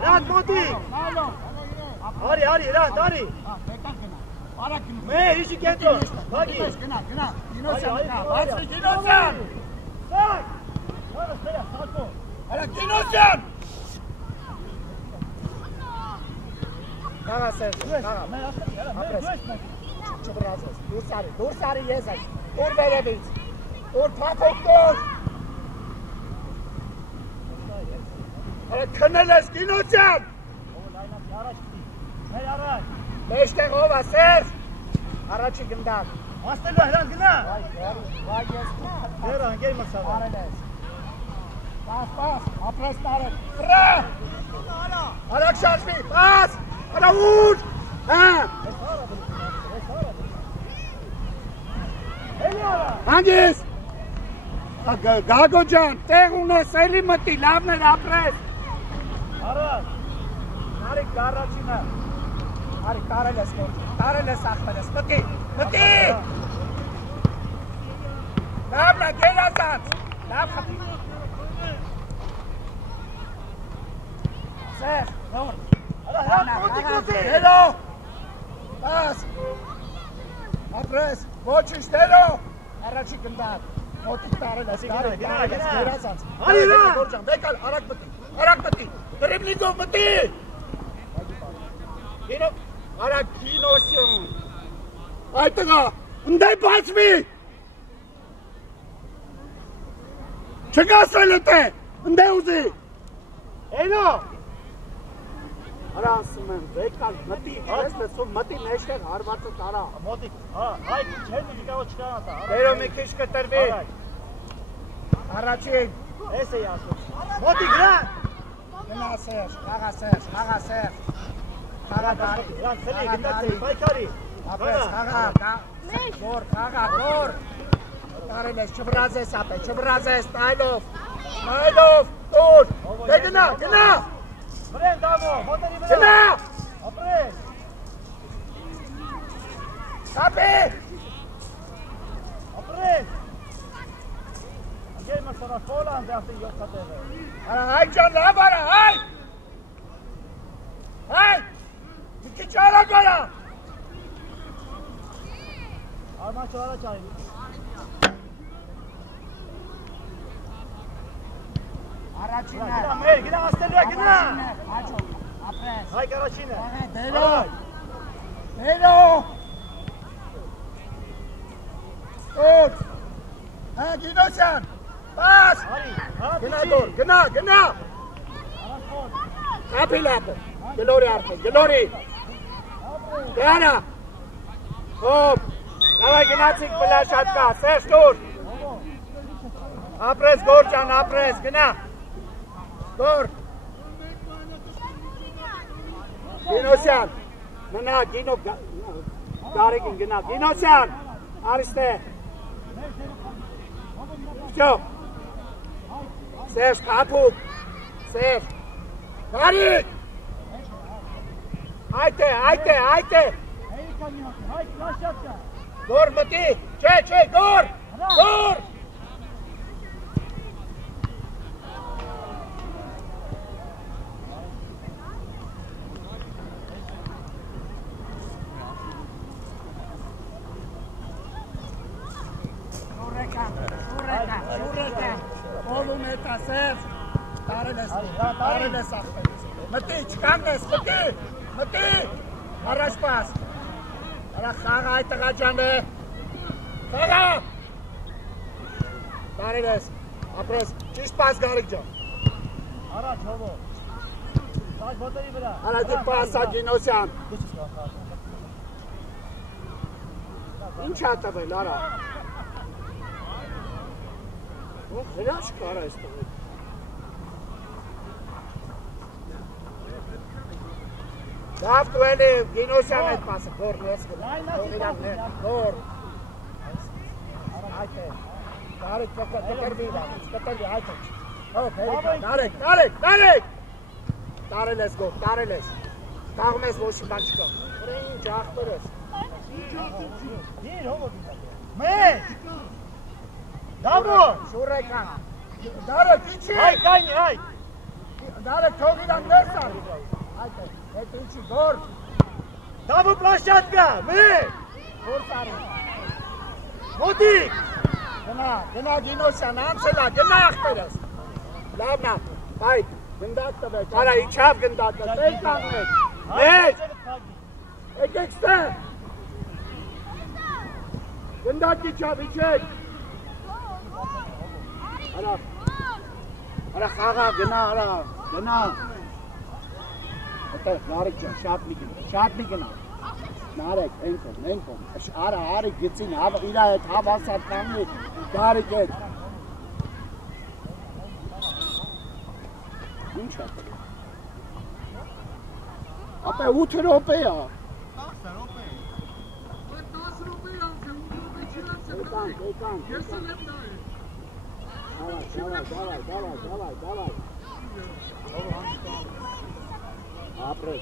Հրանտ մոտիկ։ Արի, հրանտ, արի։ Մեր, իշի կենտրոն, բագի։ Գնա, Գինոսյան, բացվի Գինոսյան։ Սակ։ Հարս տերա, սակո։ Արա Գինոսյան։ Հաղա սերվ, հաղա։ Չբրազես, դուրս արի ես այս, ուր վերևից, ուր պակոք դոր։ Արա քնել ես Գինոսյան։ Մեր առաջ։ Մեջտեղ ով է սերվ, առաջի գնդակ։ Աստելու հրանտ գնա։ Վայ ես Դեր անգեր մրսավա։ արել ես։ Պաս, ապրես տարել, վրա։ Արակ շարժվի, պաս, արա ուր, հանգիս, Գագո ջան, տեղ ունես, էլի մտի, լավն էր ապրես։ Առաջ։ Արիկ գարաչինը, արիկ տարել ես ախվել ես, մտի, լավն է, գելազանց, լավ խպի։ Սեր, նոր, Հրանտ մոտիկ ուզի։ դերո, պաս, ապրես, ոչինչ դերո, առաջի գնդակ, մոտիկ տարել ես, գելազանց, Արի նա։ Գորջան, վեկալ, արակ մտի, դրիբլինգով մտի, արակ Գինոսյան, այդ տղա, ընդե բացվի, չգասել է թե, ընդե ուզի, Էնո։ արա ասում եմ, վեկալ, մտի, ես լսում, մտի մեջտեղ հարվածը տարա, Մոտիկ, հայ, չեն դիկավոր չկանատա։ դերո մի քիչ կտրվի, առաջին, Ես էի ասում։ Մոտիկ հրանտ։ գնա Սերժ, խաղա Սերժ, խաղա դարի, Հրանտ սելի, գնդակցեի, պայքարի։ ապրես, խաղա, գոր, տարել ես, չբրազես ապե, չբրազես, նայլով, տուր, դե գնա, Վրեն դամո, մոտերի վրա։ գնա, Ապրես։ ապի, Ապրես։ Անգեր մրսավա խոլան դե ասի յոթատեղը։ արա հայ ճան լավ արա, հայ, մի քիչ արագ արա, Արման չո առաջ արի։ առաջինը, Գնա մեր, գնա աստելու է, գնա։ աչո, ապրես, Հայք առաջինը։ դերո, տուր, Գինոսյան, պաս, Արի, գնա դոր, գնա, ապի լապը, գլորի արդեն, գլորի, գանա, հոպ, նավայ գնացինք պլաշատ կա, սերջ տուր, ապրես Գորջան, ապրես, գնա, գոր, Գինոսյան, մնա, Գինո, Գարեգին գնա, Գինոսյան, արիստե, Շո, Սերջ, կապուկ, Սերջ, Կարիք։ Այդ է։ Գոր մտի, չէ, գոր։ Շուրեկա, ոլում է տասև, տարել ես աղպերից, մտի, չկանգնես, մտի, առաջ պաս, արա խաղա այդ տղաջան է, խաղա, տարել ես, ապրես, ճիշտ պաս գարիք ջան, Առաջ հովո, սաք ոտերի վրա, արա դի պասա գինոսյան, ինչ ա տվել, արա, հրաշ կարա ես տվել, Լավ կվելի գինոսյան այդ պասը, գոր նես գոր, այդ է, դարեք կտրվի լավից, այդ է, տարել ես գոր, տաղում ես ոչի բան չկա, ինչ աղբեր ես, Մեջ, դավո, շուրեկան, դարեք իչի, հայ, դարեք թող իրան ներս արի, այդ է, հետ ինչի գոր, դավո պլաշատկա, մեջ, գոր սարի, մոտիկ, գնա գինոսյան, անցելա, գնա աղբեր ես, լավնա, այդ, գնդակ տվեք, արա իչավ գնդակը, տել կաղնեք, մեջ, եկեք ստեղ, գնդակ իչավ, իչեք, արա խաղա, գնա, Այդեղ, նարեք ջան, շատ մի գնա, նարեք, ենքոմ, արա, արի գծին, իրա հետ հավասատ կանգնի, գարիկ հետ, ինչ է, ապե 8 ռոպե է, 10 րոպե անց է, 8 րոպե չի Եկանք, ես էլ եմ նայել, Davay.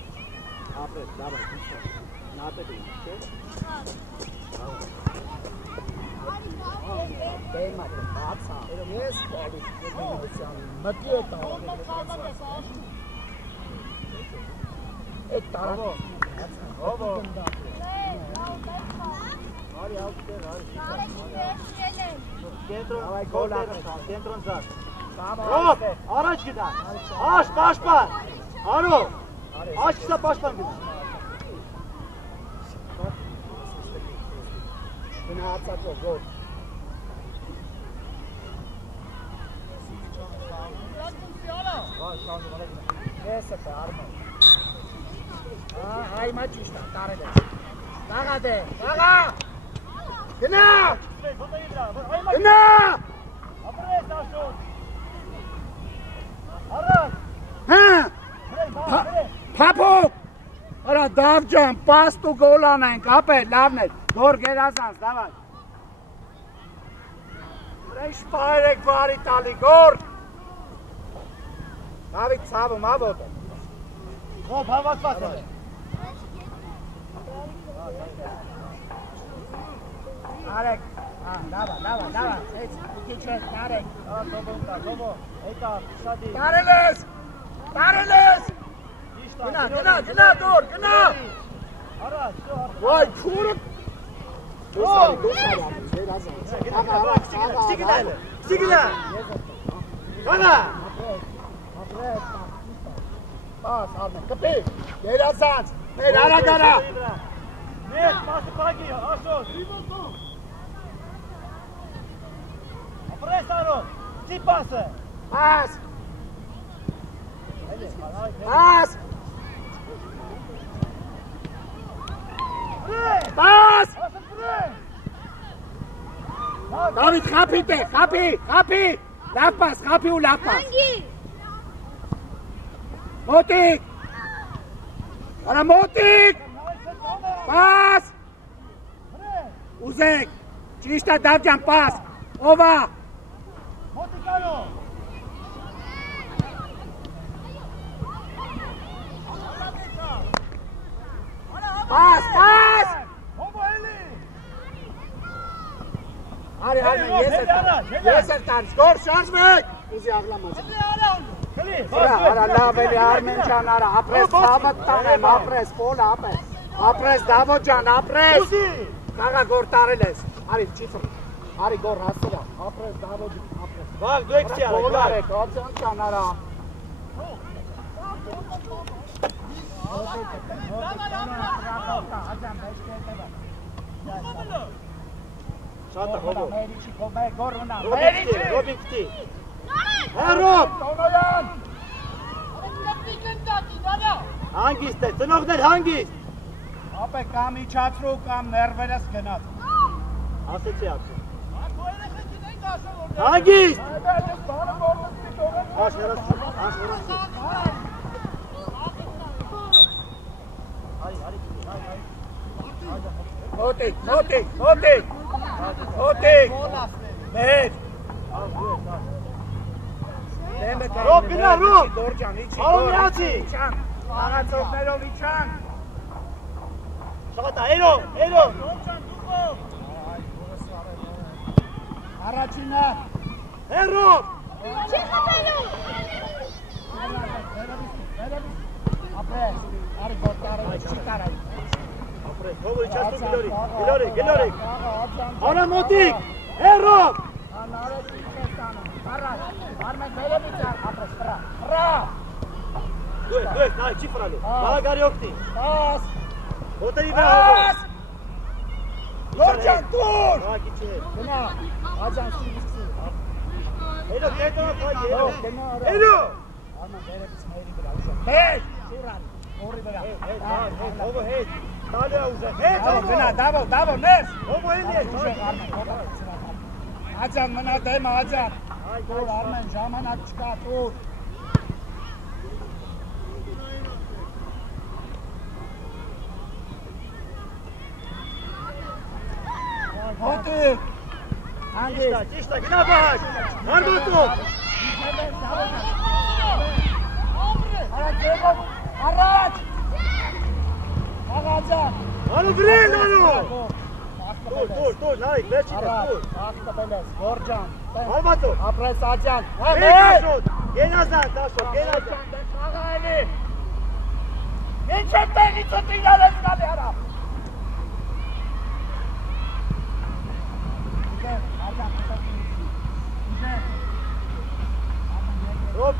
Apret, davay. Nate değil, şey? Değme, atsa. Yes, Matiye tamam. Ek taraf. Bravo. Hadi al gidelim, Kentron zar. Hop, araç gider. Aç, başpan. Alo. Aç kısa başpan gider. Buna atsak yok, gol. Neyse be, arma. Ay maç işte, tarih. Daga de, daga! Gına! Gına! Ha! Papo! Ara davcan, pastu golanayın, kapet, lavnet. Doğru gerazans, davay. Reş bayrek var İtali, gor! David sabı mabodu. Hop, havas basın. Narek, dava. İki çek, Narek. Tobo. Eyta, sadi. Tarılız! Gına, dur, gına! Araç, Vay, kuruk! Dur sari. Sigila. Bana. Bas, alma, kapı. Gerazans, ara gara. Net, pası pagi, asos. Apresano, ci passa. Pas! David, happy! Laat pas! Motik! Ara Motik! Pas! Uzek! Çinişte davcan pas! Ova! Motikano. Պաս, պաս։ Արի, ես էր տանց, գոր շարժ մեկ։ Ուզի աղլամաց։ Արա, լավ էլի Արմեն ջան, արա, ապրես ծավըտ տանեմ, ապրես, պոլը, ապրես, Դավոտ ջան, ապրես։ Կաղա գոր տարել ես, արի, չիցր, արի գոր հասերա, ապրես, Դավոտ ջան, ապրես։ Վաղ, դու եք չի արեք, Պոլը արեք, ացյան ջան, արա։ Շատը, հոբո։ Մերիչի, գոր ունա, Ռոբին կտի։ Հերոբ։ Տոնոյան։ Հանգիստ է, ծնողներ հանգիստ։ Ապե կամ իջացրու կամ ներվերս գնաց։ Ասեցի ակսը։ Հանգիստ։ Աշխերասի։ Մոտիկ։ Մեր։ Ռոբ, գնա, Ռոբ։ Գորջան, իջի, Արոմիացի։ Աղացողներով իջան։ Շատա, հերոբ։ Առաջինը։ Հերոբ։ Ապրես, արի գոր տարել, չի տարել։ Ապրես, հովը իչաստու գլորիկ։ Արա մոտիկ, հերոբ։ Անարես իջես տանում, առաջ, արմեն վերևից ապրես, խրա։ Դու ես, նայ, չի ֆրալու, բաղագարի ոգնի։ Պաս, Հոտերի վրա հովը։ Գորջան, տուր։ Հակի չի հետ։ Գնա, աջան սիվիսի։ Հերոբ, տետոնը թագի, Հերոբ։ հերոբ։ Արմեն վերևից մերի վրա, ուժը։ Հետ, շուրան, հորի վրա։ Հովը հետ, տալու է ուժը, հետ հովը։ Գնա, դավո, ներս։ Հովը հետ ես, Աջան մնա դեմը, աջան։ Տուր, Արմեն, ժամանակ չկա, տուր։ Հոտիկ։ Ճիշտ է, գնա բահակ, հարմոտով։ Առաջ։ Աղաջան։ Անու վրեն, անու։ Տուր, նայք, վերջին ես, տուր։ Աղտվել ես, Գորջան։ Հարմատով։ Ապրես աջան։ Եկաշոտ, գենազան, տաշոտ, գենազան։ Աղա էլի։ Ինչ եմ տեղից ու տինալ ես գալի հրա։ Ռոբ,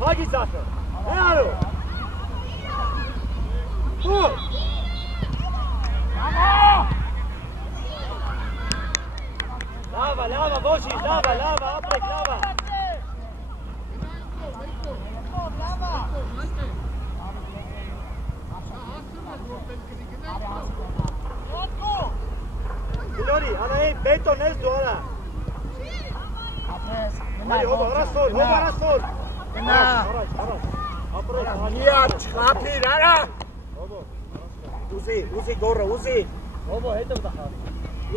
փագի ծախը, է արու։ Տուր։ Լավա, ոչինչ, լավա, ապրեք, լավա։ Գլորի, անա էի բետոն ես դու արա։ Արի, հոբ, արասոր։ Գնա։ Ապրեք, Միատ չխապիր, արա։ Ուզի, գորը, ուզի։ հոբո, հետև դախավ։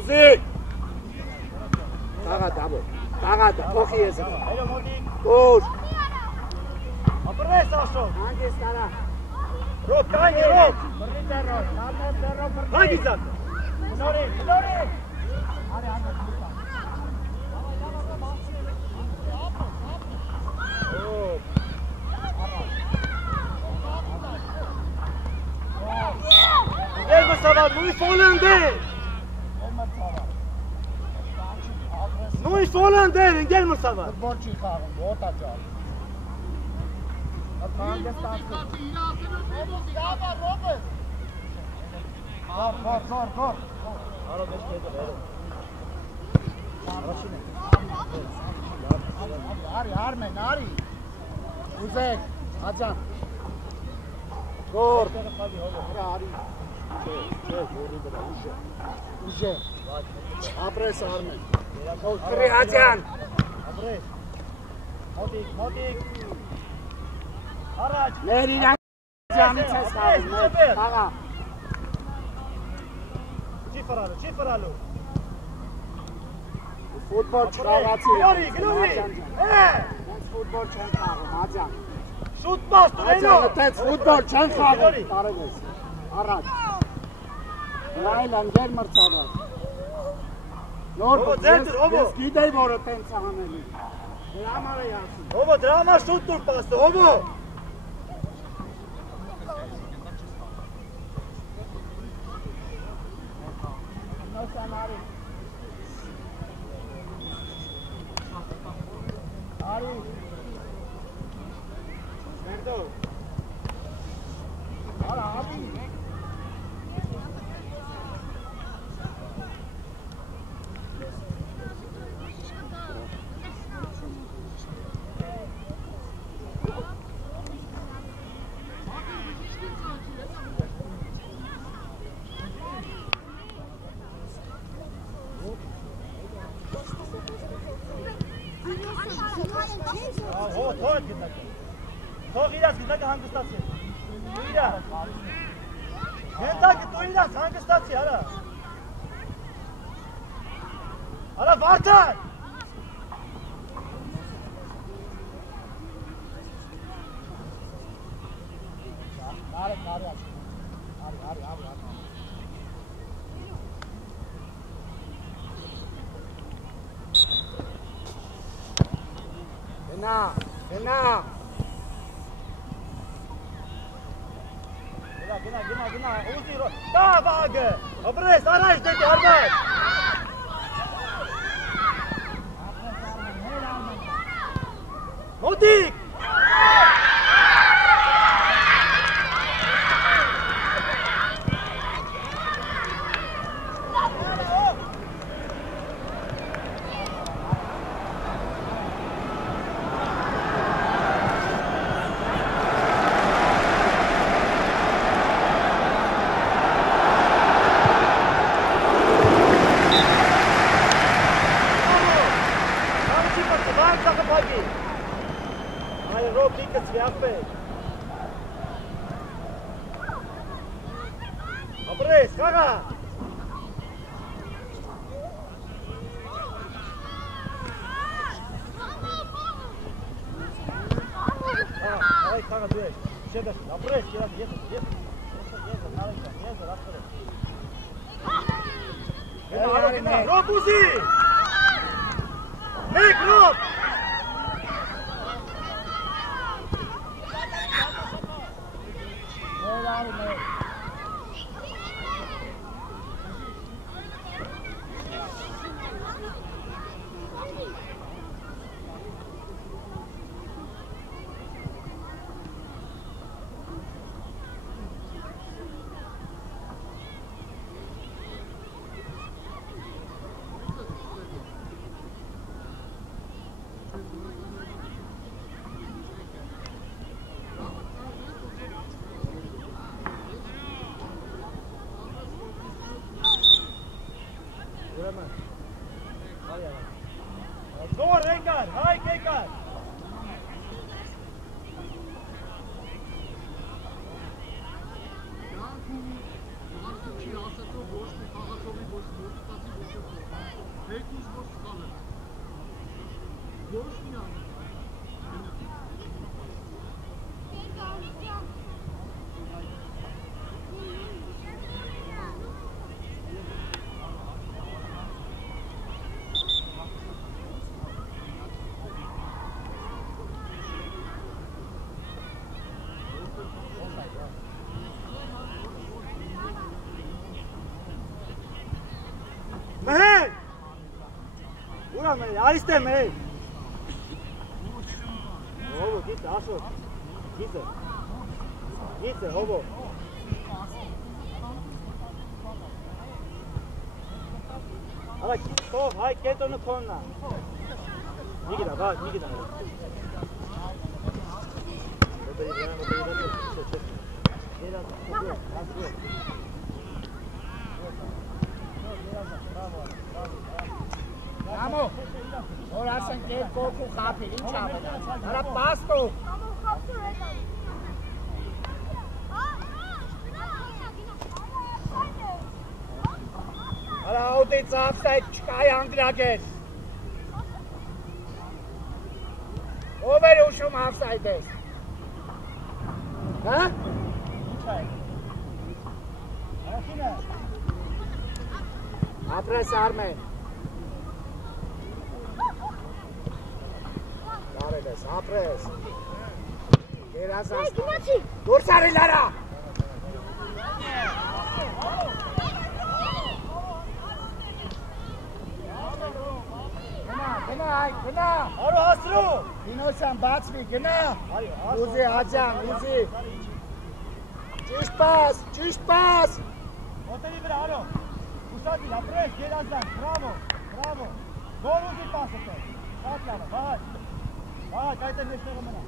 Ուզի։ Տաղա, փոխի ես։ Հետո մոտիկ, Դուր։ ապրես աշոտ։ Հանգիստ արա։ Ռոբ, կայնի, Ռոբ։ Բրի դերով, բրի։ Փագի ծախը։ Գնորի։ Արի, Սավալ, նույն Սոլանդեր։ Նույն Սոլանդեր, ընկեր մրսավալ։ Ֆուտբոլ չի խաղում, ոտա ջան։ Գոր։ Արո մեզ հետո, Արի, Արմեն, արի։ Ուզեք, աջան։ Գոր։ Արի։ Ուժե։ Ապրես Արմեն։ Կրի աջան։ ապրես։ Մոտիկ։ Առաջ։ Ներին աջանից ես խաղում, խաղա։ Չի ֆրալու։ Ֆուտբոլ չխաղացի։ Գլորի։ Ֆուտբոլ չեն խաղում, աջան։ Շուտ պաս, Աջան, այդպես ֆուտբոլ չեն խաղում։ Տարել ես։ Առաջ։ Լայլան դեր մրցավար։ Նոր ես գիտեի, որը տենց անելու։ Դրա համար էի ասում։ Հովո, դրա համար շուտ տուր պաստը, հովո։ Նոսան արի։ Արի։ Մերդո։ Արա, արի։ Թող իրաց գտակը հանգստացի։ Իրա։ Գետակը դու իրաց հանգստացի, արա։ Արա վարդան։ Գնա։ Գնա, ուզի ռո։ Դա վագը։ Ապրես, առաջ դեպի արված։ Մոտիկ։ Ապրես, խաղա։ Այ խաղա դու ես։ Շեդաշ, ապրես, երաս, ես։ Գնա, ռոբ ուզի։ Մեկ ռոբ։ Door, Rekar! Hi, Kekar! Mehmet! Ulan Mehmet, Ariste Mehmet! Hobo, gitse, aşağı. Gitse. Gitse, hobo. Ala, stop, hay, get onu konuna. Nikita, bak, Nikita. Amo, ora sen ke koku khapi incha bana. Ara pasto. Ara auti tsafsay chkay angrages. Over ushum offside des. Ha? Arasına. Ապրես Արմեն։ Բարել ես, ապրես։ Գերազանց։ Դուրս արի լարա։ Գնա, այ, գնա։ Արո հասրու։ Դինոսյան բացվի, գնա։ Ուզի Հաջան, ուզի։ Ճիշտ պաս, ճիշտ պաս։ Ոտերի վրա, արո։ Ուսատիլ, ապրես, գերազանց, բրավո, բրավո։ Գոր ուզի պասը տեղ։ Շատ լավը, վայ։ Վայ, կայտը մեջտեղը մնա։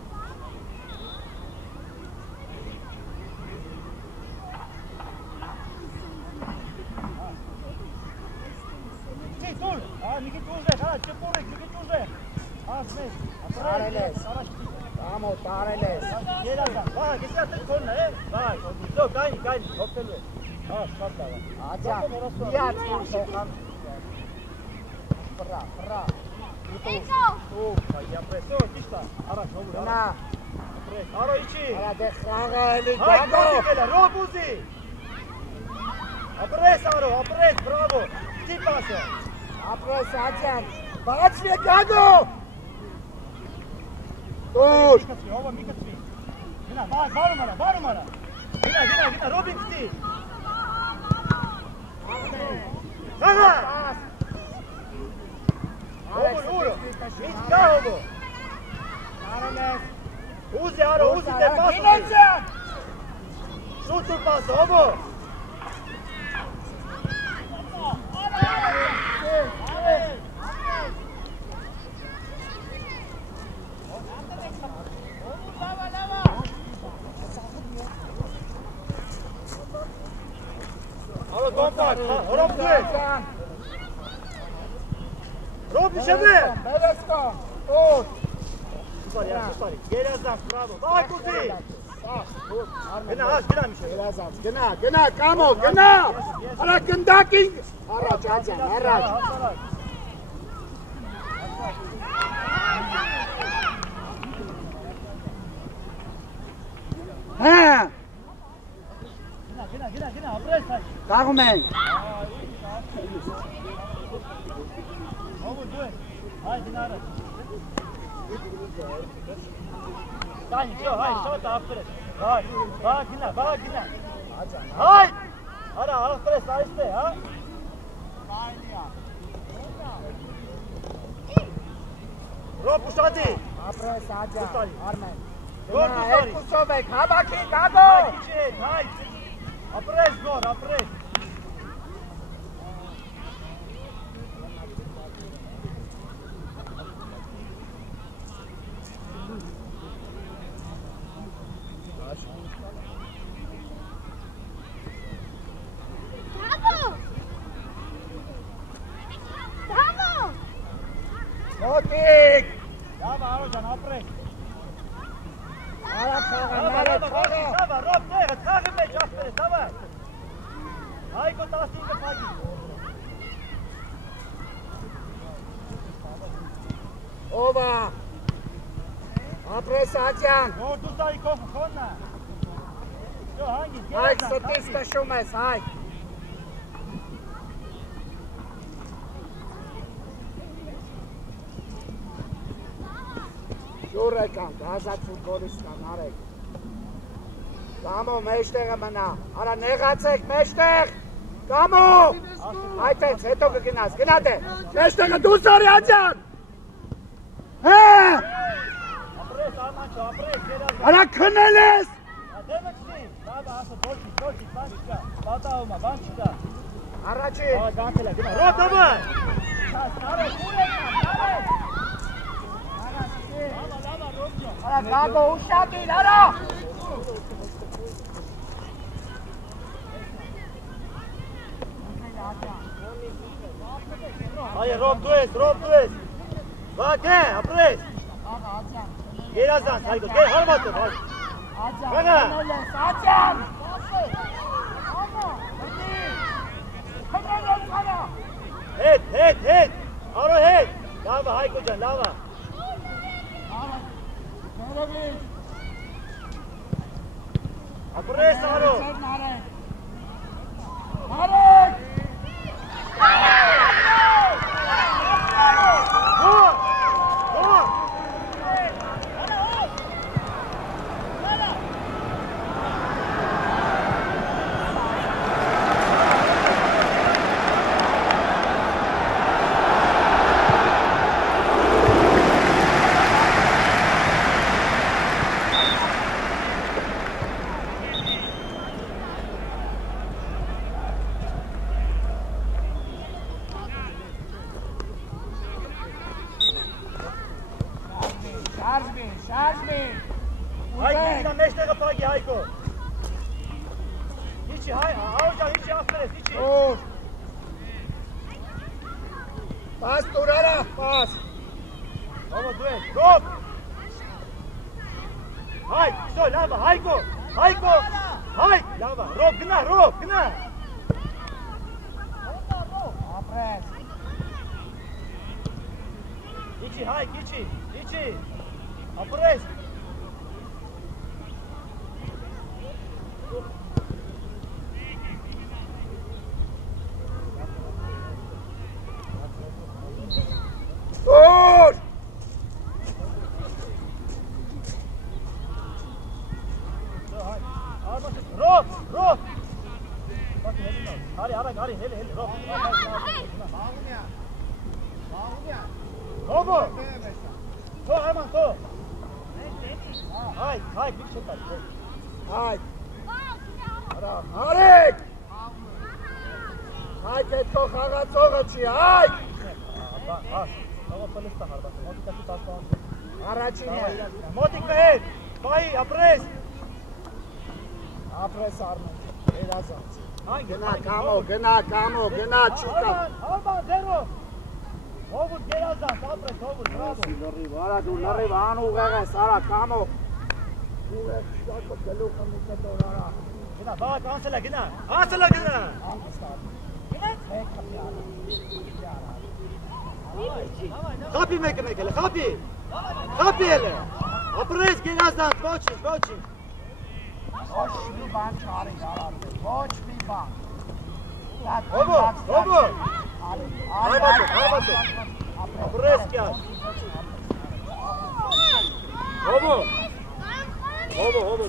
Տուր, մի քիչ ուժեղ, հա, չփորեք, մի քիչ ուժեղ։ Ասմես, Տարել ես։ Կամո, տարել ես։ Գերազան, վայ, գեսի ատել քոնն է, վայ, զո, կայնի, հոպտելու է։ Հա, շատ լավ է։ Աջան, միած որ սոխան։ Պրա, պրա։ Ու, այ ապրեսո, ճիշտ է, առաջ հովուր, Գնա։ ապրես, արո իջի։ Արա դե խաղը էլի Հայ, գամո։ գոտիկելը, ռոբ ուզի։ Ապրես, արո, ապրես, բրավո, չի պասը։ Ապրես Աջան, բացվի գագո։ Դուր։ Հովը մի կծվի։ Գնա, բարում արա։ Գնա, ռոբին կծի։ Խաղա։ Հովը, ուրը, միշտ կա հովը։ Տարել ես։ Ուզի, արո, ուզի, դե պասը։ Դինոսյան։ Շուտուր պասը, հովը։ Արո, կոմպակ, հորոբ դու ես։ Ռոբ իշեմե։ Բերես կամ, դուր։ Սպարի, գերազանք, բրավո, վայ կուզի։ Գնա, հաշ, գնա միշը։ Գերազանց, գնա, կամո, գնա։ Արա գնդակին։ Առաջ Աջան, առաջ։ Հա։ Գնա, ապրես հայ։ Կաղում ենք։ Հովը դու ես, հայ դինարը։ Կանի, շո, հայ, շոտ ապրես։ Հայ, գնա։ Հայ, արա, ապրես, այստե, հա։ Ռոբ ուշադի։ Ապրես Աջան, Արմեն։ Գոր դուսարի։ Երկուսով եք, հավաքի, գագո։ Հայ, քիչ է, հայ։ Ապրես, գոր, ապրես։ Մոտիկ։ Լավ, արո ջան, ապրես։ Արա խաղը, Ռոբ տեղը, խաղի մեջ ասպերես, դավայ։ Հայկո 15 փագի։ Ովա։ Ապրես Աջան։ Գոր դուսարի քոննա։ Շո, հանգի, Հայք ստիս կշում ես, հայք։ Շուր եկանք, հազատ ֆուտբոլիստան, արեք։ Կամո, մեջտեղը մնա, արա նեղացեք, մեջտեղ, կամո, այդպես, հետո կգնաս, գնա դե, մեջտեղը դուս արի Աջան, հա, ապրես, արմանչո, ապրես, գերազան։ արա քնել ես, Դեմը կսի, բաբա, ասը, դոչի, բան չկա, պատահում է, բան չկա։ առաջի, Գանթել է, գնա, ռոբ դավայ։ արեք, ուր եկան, արեք, արա գագո ուշակին, արա, Այ ռոբ դու ես։ Բա կե, ապրես։ Գերազանց, հայկո, կե, հարմատը, հայ։ Գնա։ Աջան, Հետ, արո հետ։ Լավա, հայկո ջան, լավա։ Ապրես, արո։ Արեք, Շարժվի։ Հայկը մեջտեղը փակի Հայկո։ Իջի հայ, Աղջան, իջի աստրես, իջի։ Ուր։ Պաս տուրարա, պաս։ Ո՞վ դու ես, ռոբ։ Հայ, всё, լավա, Հայկո, հայ, լավա, ռոբ, գնա։ Ապրես։ Իջի, Հայկ, իջի, ապրես։ Ուր։ Ռոբ։ Արի, հել, ռոբ։ Ռոբո։ Թող Արման, թող։ Հայ, մի քիչ տալ։ Հայ։ Արեք։ Հայ պետքո խաղացողը չի, հայ։ Առաջին է։ Մոտիկ մեհեր, բայի, ապրես։ Ապրես Արմեն, երազանց։ Գնա, գնա, չի կա։ Արման, ձերով։ Հովուր, գերազանց, ապրես, հովուր, բրավո։ Արա դու նռիվ անուղեղ ես, արա, կամո։ Ուղեղ շակը գլուխը մի կտոր, արա։ Գնա, բաղակ, անցելա, գնա։ Խապի մեկը էլը, խապի էլը, ապրես գերազանց, ոչինչ։ Ոչ մի բան չարի, արար, ոչ մի բան։ Հովո, ապրես կյար։ Հովո,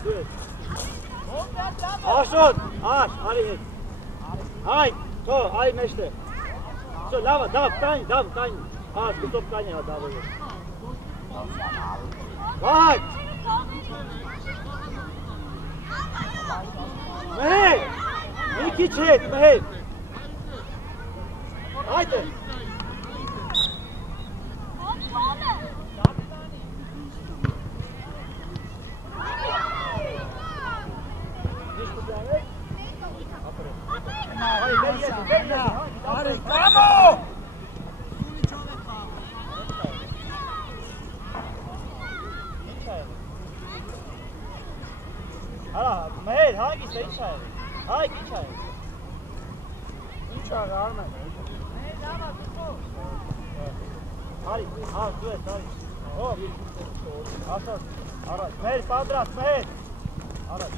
դու ես։ Աշոտ, արի հետ։ Հայ, թո, արի մեջտե։ Всё, լավա, դավ, կային։ Կուսով կային հա դավը։ Վայ։ Մեհեր, մի քիչ հետ, մեհեր։ Հայդը։ Արի, կամո։ Արա, մեհեր, հանգիստ է, ինչ է։ Հայք, ինչ է։ Ինչ աղ Արմեն։ Արի, դու ես, արի։ Հով, ասոտ, առաջ, մեհեր, պատրաստ, մեհեր։ Առաջ,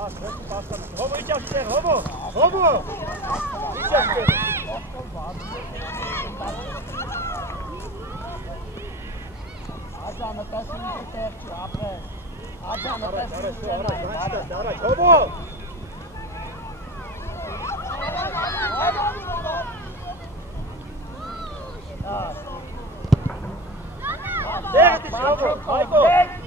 ռեսի պաստան, հովո, ինչ աշտեր, հովո, ինչ աշտեր։ Աջանը տեսին ինչ տեղ չի, ապրես։ Աջանը տեսին ինչ տեղ չի, առաջ, հովո։ Դեղդ իչ, հովո, հայկո,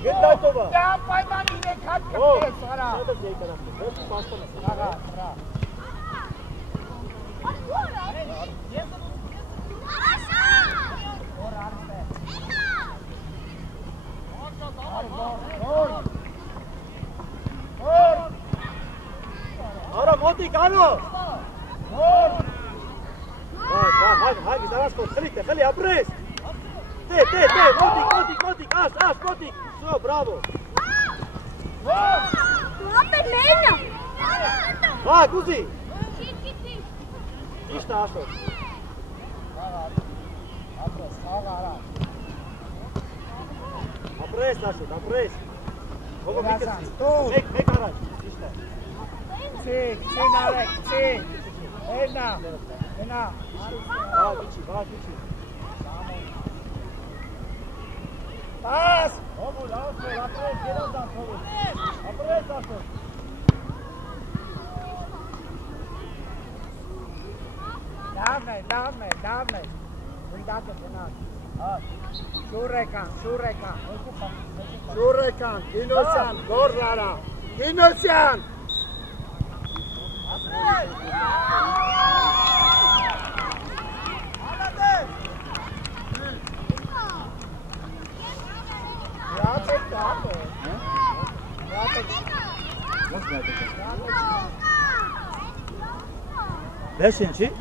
գնդայտովա։ Դա պայման իրեք հատ կտես, արա։ Սետը ձեի կրամի, ռեսի պաստան ես։ Աղա, հրա։ Որ արմե։ Արա, մոտիկ, անո։ Հայ, զարաս կոտ, խլի, ապրես։ Դե, մոտիկ, աշ, մոտիկ, շո, բրավո։ Վա, կուզի։ Իշտ է, աշոտ։ Ապրես, աղա, արա։ Ապրես, աշոտ, ապրես։ Հովո միկրսի, մեկ առաջ, իշտ է։ Ցիկ, նարեք, ցիկ։ Էրնա, գնա։ Վա, վիչի։ Պաս։ Հովո, լավսոր, ապրես, գերազանց, հովո։ Ապրես, աշոտ։ Լավն է։ Գնդակը գնաք։ Շուրեկան, Գինոսյան, գորզարա, Գինոսյան։ Beşinci.